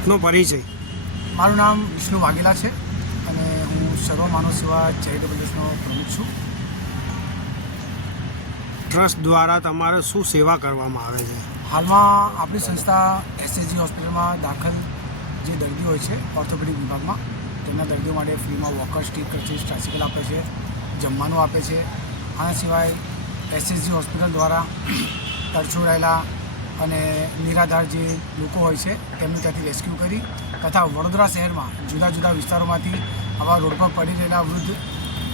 આપનો પરિચય મારું નામ વિષ્ણુ વાઘેલા છે અને હું સર્વ માનવ સેવા ચેરિટેબલ પ્રમુખ છું ટ્રસ્ટ દ્વારા તમારે શું સેવા કરવામાં આવે છે હાલમાં આપણી સંસ્થા એસએસજી હોસ્પિટલમાં દાખલ જે દર્દી હોય છે ઓર્થોપેડિક વિભાગમાં તેમના દર્દીઓ માટે ફ્રીમાં વોકર સ્ટીક કરચીસ ટ્રાસિકલ આપે છે જમવાનું આપે છે આના સિવાય એસએસજી હોસ્પિટલ દ્વારા તરછોડાયેલા અને નિરાધાર જે લોકો હોય છે તેમને ત્યાંથી રેસ્ક્યુ કરી તથા વડોદરા શહેરમાં જુદા જુદા વિસ્તારોમાંથી આવા રોડ પર પડી રહેલા વૃદ્ધ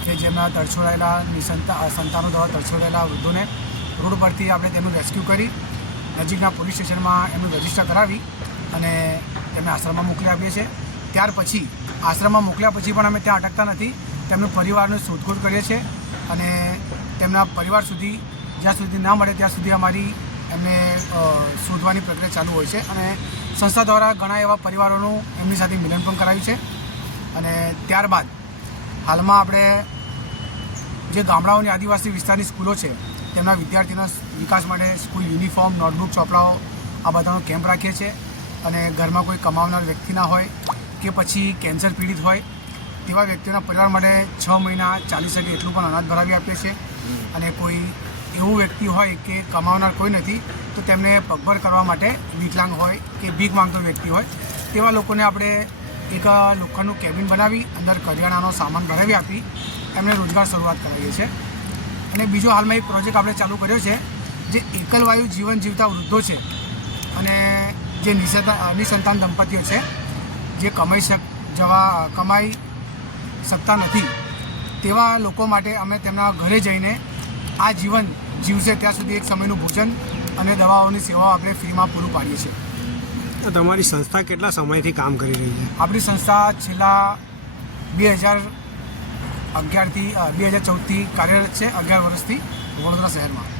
કે જેમના તરછોડાયેલા નિસંતા સંતાનો દ્વારા તરછોડાયેલા વૃદ્ધોને રોડ પરથી આપણે તેમનું રેસ્ક્યુ કરી નજીકના પોલીસ સ્ટેશનમાં એમનું રજીસ્ટર કરાવી અને તેમને આશ્રમમાં મોકલી આપીએ છીએ ત્યાર પછી આશ્રમમાં મોકલ્યા પછી પણ અમે ત્યાં અટકતા નથી તેમનું પરિવારનું શોધખોળ કરીએ છીએ અને તેમના પરિવાર સુધી જ્યાં સુધી ના મળે ત્યાં સુધી અમારી એમને શોધવાની પ્રક્રિયા ચાલુ હોય છે અને સંસ્થા દ્વારા ઘણા એવા પરિવારોનું એમની સાથે મિલન પણ કરાયું છે અને ત્યારબાદ હાલમાં આપણે જે ગામડાઓની આદિવાસી વિસ્તારની સ્કૂલો છે તેમના વિદ્યાર્થીના વિકાસ માટે સ્કૂલ યુનિફોર્મ નોટબુક ચોપડાઓ આ બધાનો કેમ્પ રાખીએ છીએ અને ઘરમાં કોઈ કમાવનાર વ્યક્તિ ના હોય કે પછી કેન્સર પીડિત હોય તેવા વ્યક્તિઓના પરિવાર માટે છ મહિના ચાલી શકે એટલું પણ અનાજ ભરાવી આપીએ છીએ અને કોઈ એવું વ્યક્તિ હોય કે કમાવનાર કોઈ નથી તો તેમને પગભર કરવા માટે વિકલાંગ હોય કે ભીખ માંગતો વ્યક્તિ હોય તેવા લોકોને આપણે એક લોખંડનું કેબિન બનાવી અંદર કરિયાણાનો સામાન ભરાવી આપી એમને રોજગાર શરૂઆત કરાવીએ છીએ અને બીજો હાલમાં એક પ્રોજેક્ટ આપણે ચાલુ કર્યો છે જે એકલવાયુ જીવન જીવતા વૃદ્ધો છે અને જે નિસંતાન દંપતીઓ છે જે કમાઈ શક જવા કમાઈ શકતા નથી તેવા લોકો માટે અમે તેમના ઘરે જઈને આ જીવન જીવશે ત્યાં સુધી એક સમયનું ભોજન અને દવાઓની સેવાઓ આપણે ફ્રીમાં પૂરું પાડીએ છીએ તમારી સંસ્થા કેટલા સમયથી કામ કરી રહી છે આપણી સંસ્થા છેલ્લા બે હજાર અગિયારથી બે હજાર ચૌદથી કાર્યરત છે અગિયાર વર્ષથી વડોદરા શહેરમાં